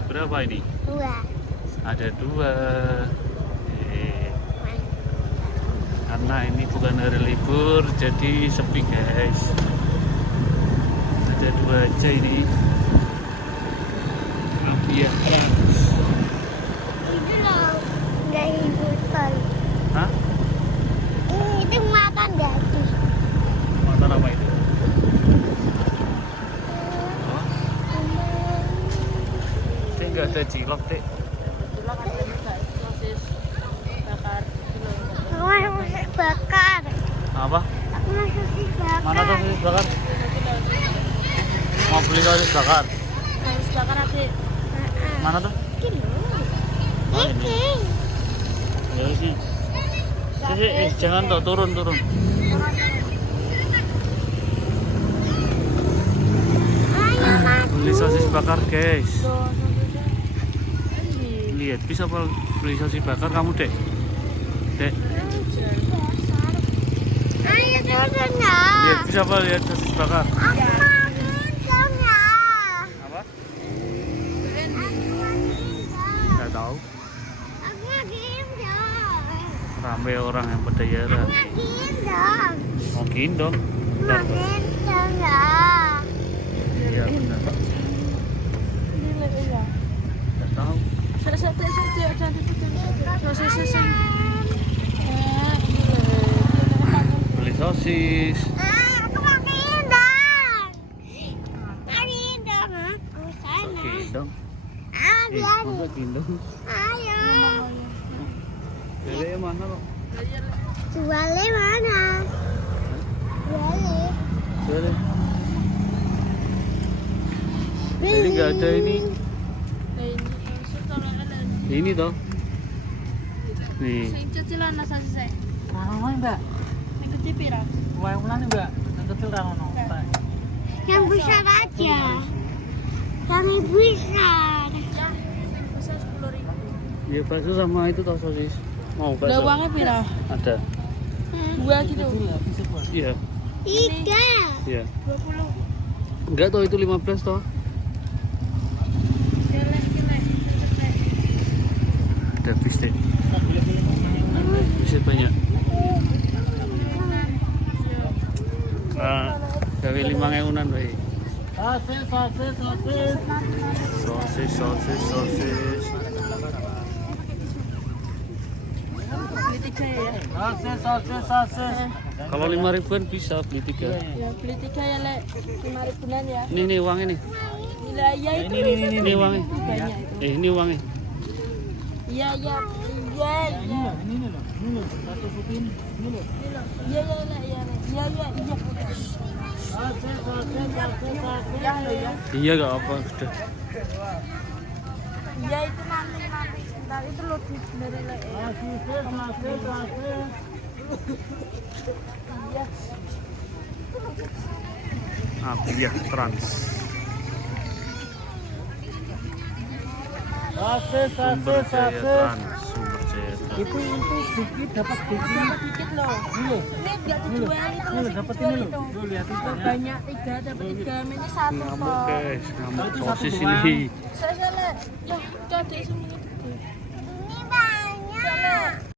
sosis berapa ini? 2. Ada 2. Karena ini bukan hari libur, jadi sepi guys. Ada 2 aja ini. Lumpia Trans. Ini loh, nggak hiburan. Hah? Itu makan gaji. Makan apa itu? Oh, ini nggak ada cilok, Dek. Cilok ada guys, sosis bakar kilo. Aku mau sosis bakar. Apa? Aku mau sosis bakar. Mana tuh sosis bakar? Kilo. Mau beli sosis bakar? Sosis bakar ada. Mana tuh? Kilo. Oh, ini. Ya sih. Jangan tuh turun. Ayo maju. Beli sosis bakar guys. Tuh sosisnya. Ini. Lihat bisa beli sosis bakar kamu Dek. Dek, Ayo turun ya. lihat bisa apa lihat sosis bakar? Aku mau gendong ya. Apa? Aku mau gendong. Nggak tahu. Aku mau gendong. Ramai orang yang pada Aku Yara. mau gendong. Mau gendong? Mau gendong ya. Iya benar. Ini lagi ya. Nggak tahu. Sate jangan diputus. Sosis. Beli sosis. Aku mau gendong. Mau gendong aku sana. Gendong. Biar. Masa gendong? Ayo. Beli mana lo? Jualnya mana? Jualnya. Beli. Ini nggak ada ini. Ini toh. Nih. Sing cicilan sosis saya. Rano mbak, Sing kecil pira? wayang ulang mbak, yang kecil rano. Yang besar aja. Yang besar. Ya, sing besar 10.000. Ya bakso sama itu toh sosis. Mau bakso? Lah uangnya pira? Ada. 2 gitu. Iya. 3. Iya. 20. Enggak toh itu 15 toh. Jelek kene. Ada bistik. Bistik banyak. Nah, gawe 5.000-an wae. Sosis. Beli 3 ya. Kalau 5.000-an bisa beli 3. Ya, beli 3 ya, Lek. 5.000-an ya. Ini uangnya nih. Nilai ya itu. Ini uangnya. Banyak itu. Ini uangnya. Iya. Iya, Lek, iya. Iya gak apa sudah. Iya itu nanti sebentar itu lo dari Lek. Iya. Lumpia Trans. Sumber Jaya Trans. Itu dikit dapat dikit. Dapat dikit loh. Ini Ini enggak dijual itu masih dapat dijual ini itu. loh. Tuh lihat itu. Banyak 3 dapat 3. Ini 1 Ngamuk kok. guys, ngamuk Itu satu sosis doang. ini. Saya Lek. Ya, udah deh semua.